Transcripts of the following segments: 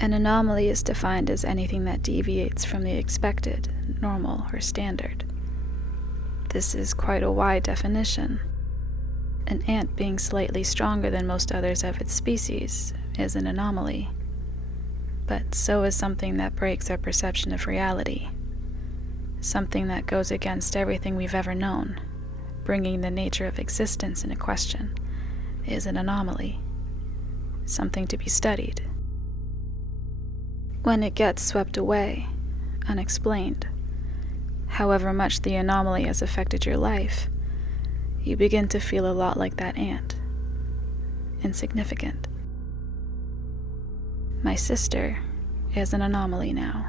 An anomaly is defined as anything that deviates from the expected, normal, or standard. This is quite a wide definition. An ant being slightly stronger than most others of its species is an anomaly, but so is something that breaks our perception of reality, something that goes against everything we've ever known, bringing the nature of existence into question, is an anomaly, something to be studied. When it gets swept away, unexplained, however much the anomaly has affected your life, you begin to feel a lot like that ant, insignificant. My sister is an anomaly now.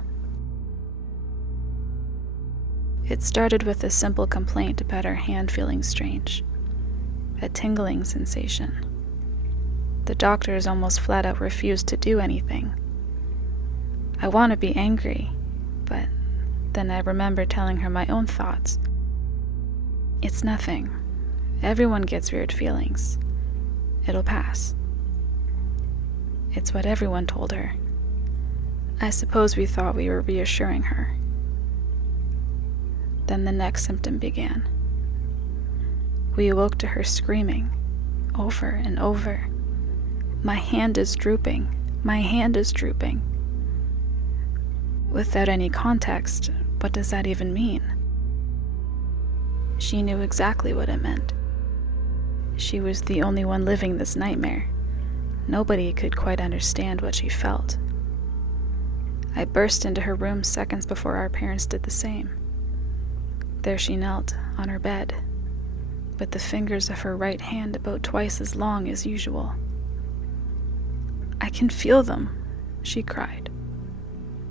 It started with a simple complaint about her hand feeling strange, a tingling sensation. The doctors almost flat out refused to do anything. I want to be angry, but then I remember telling her my own thoughts. It's nothing. Everyone gets weird feelings. It'll pass. It's what everyone told her. I suppose we thought we were reassuring her. Then the next symptom began. We awoke to her screaming, over and over. My hand is drooping. My hand is drooping. Without any context, what does that even mean? She knew exactly what it meant. She was the only one living this nightmare. Nobody could quite understand what she felt. I burst into her room seconds before our parents did the same. There she knelt, on her bed, with the fingers of her right hand about twice as long as usual. I can feel them, she cried.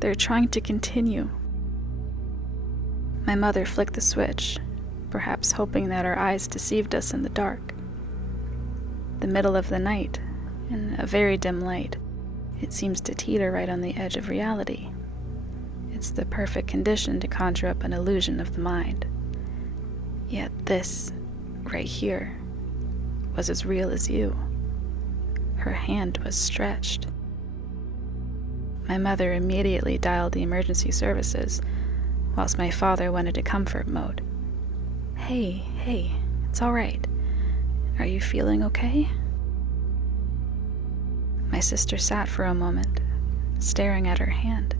They're trying to continue. My mother flicked the switch, perhaps hoping that our eyes deceived us in the dark. The middle of the night, in a very dim light, it seems to teeter right on the edge of reality. It's the perfect condition to conjure up an illusion of the mind. Yet this, right here, was as real as you. Her hand was stretched. My mother immediately dialed the emergency services, whilst my father went into comfort mode. Hey, it's all right. Are you feeling okay? My sister sat for a moment, staring at her hand.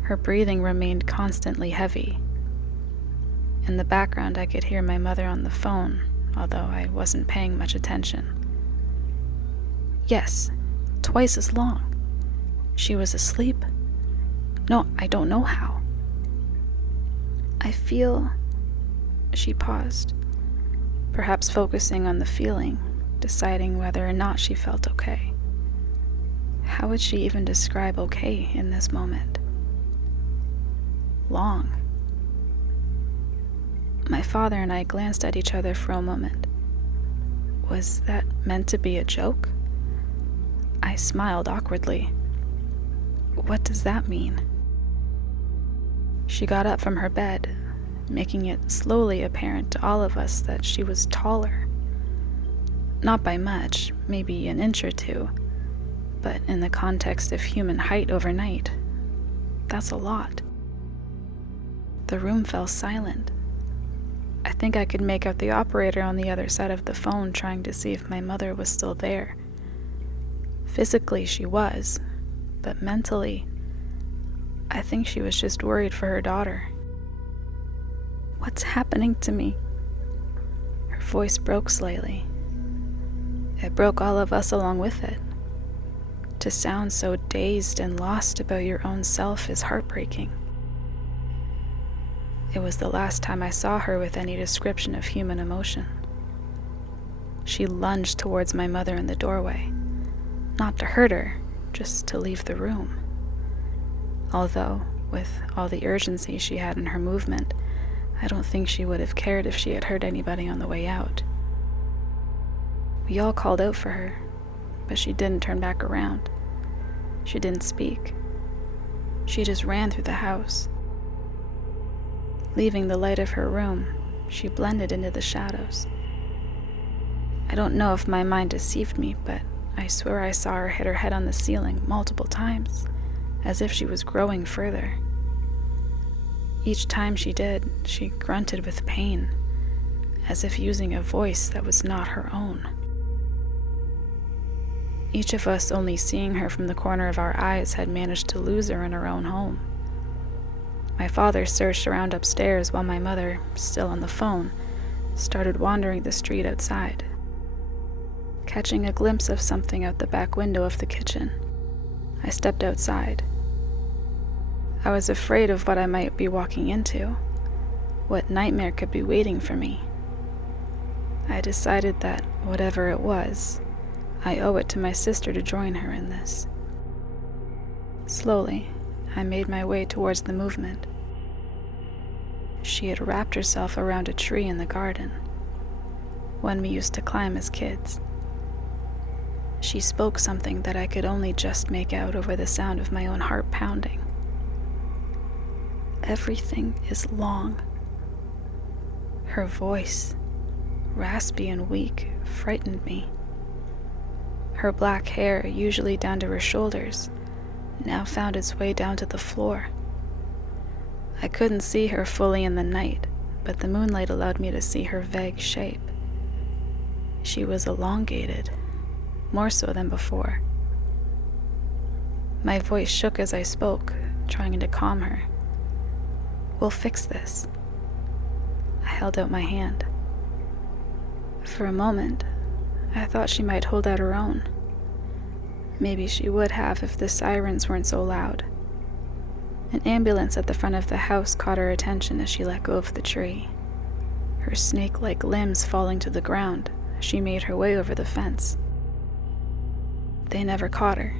Her breathing remained constantly heavy. In the background, I could hear my mother on the phone, although I wasn't paying much attention. Yes, twice as long. She was asleep? No, I don't know how. I feel... She paused, perhaps focusing on the feeling, deciding whether or not she felt okay. How would she even describe okay in this moment? Long. My father and I glanced at each other for a moment. Was that meant to be a joke? I smiled awkwardly. What does that mean? She got up from her bed, making it slowly apparent to all of us that she was taller. Not by much, maybe an inch or two, but in the context of human height overnight, that's a lot. The room fell silent. I think I could make out the operator on the other side of the phone trying to see if my mother was still there. Physically, she was, but mentally, I think she was just worried for her daughter. What's happening to me? Her voice broke slightly. It broke all of us along with it. To sound so dazed and lost about your own self is heartbreaking. It was the last time I saw her with any description of human emotion. She lunged towards my mother in the doorway, not to hurt her, just to leave the room. Although, with all the urgency she had in her movement, I don't think she would have cared if she had hurt anybody on the way out. We all called out for her, but she didn't turn back around. She didn't speak. She just ran through the house. Leaving the light of her room, she blended into the shadows. I don't know if my mind deceived me, but I swear I saw her hit her head on the ceiling multiple times, as if she was growing further. Each time she did, she grunted with pain, as if using a voice that was not her own. Each of us only seeing her from the corner of our eyes had managed to lose her in her own home. My father searched around upstairs while my mother, still on the phone, started wandering the street outside. Catching a glimpse of something out the back window of the kitchen, I stepped outside. I was afraid of what I might be walking into, what nightmare could be waiting for me. I decided that, whatever it was, I owe it to my sister to join her in this. Slowly, I made my way towards the movement. She had wrapped herself around a tree in the garden, one we used to climb as kids. She spoke something that I could only just make out over the sound of my own heart pounding. Everything is long. Her voice, raspy and weak, frightened me. Her black hair, usually down to her shoulders, now found its way down to the floor. I couldn't see her fully in the night, but the moonlight allowed me to see her vague shape. She was elongated, more so than before. My voice shook as I spoke, trying to calm her. "We'll fix this." I held out my hand. For a moment, I thought she might hold out her own. Maybe she would have if the sirens weren't so loud. An ambulance at the front of the house caught her attention as she let go of the tree. Her snake-like limbs falling to the ground, she made her way over the fence. They never caught her,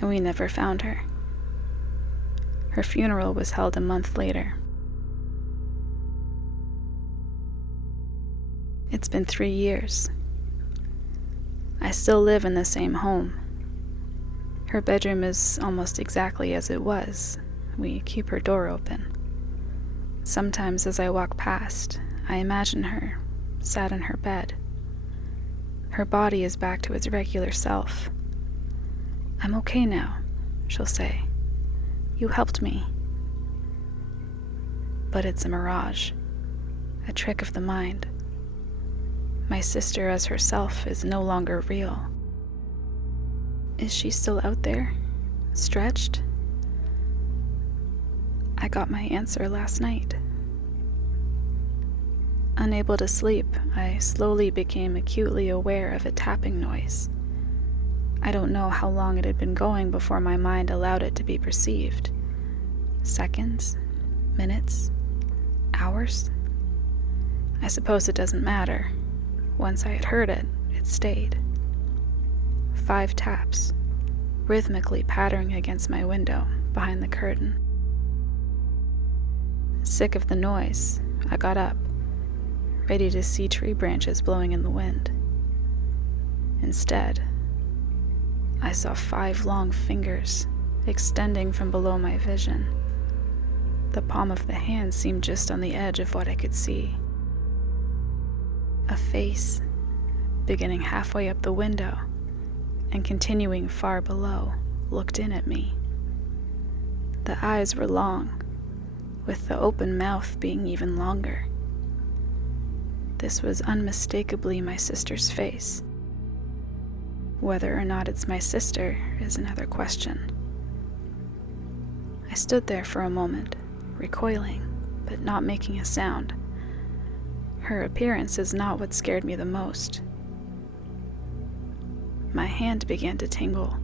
and we never found her. Her funeral was held a month later. It's been 3 years. I still live in the same home. Her bedroom is almost exactly as it was. We keep her door open. Sometimes as I walk past, I imagine her, sat in her bed. Her body is back to its regular self. "I'm okay now," she'll say. "You helped me." But it's a mirage, a trick of the mind. My sister as herself is no longer real. Is she still out there, stretched? I got my answer last night. Unable to sleep, I slowly became acutely aware of a tapping noise. I don't know how long it had been going before my mind allowed it to be perceived. Seconds? Minutes? Hours? I suppose it doesn't matter. Once I had heard it, it stayed. 5 taps, rhythmically pattering against my window behind the curtain. Sick of the noise, I got up, ready to see tree branches blowing in the wind. Instead, I saw 5 long fingers extending from below my vision. The palm of the hand seemed just on the edge of what I could see. A face, beginning halfway up the window and continuing far below, looked in at me. The eyes were long, with the open mouth being even longer. This was unmistakably my sister's face. Whether or not it's my sister is another question. I stood there for a moment, recoiling, but not making a sound. Her appearance is not what scared me the most. My hand began to tingle,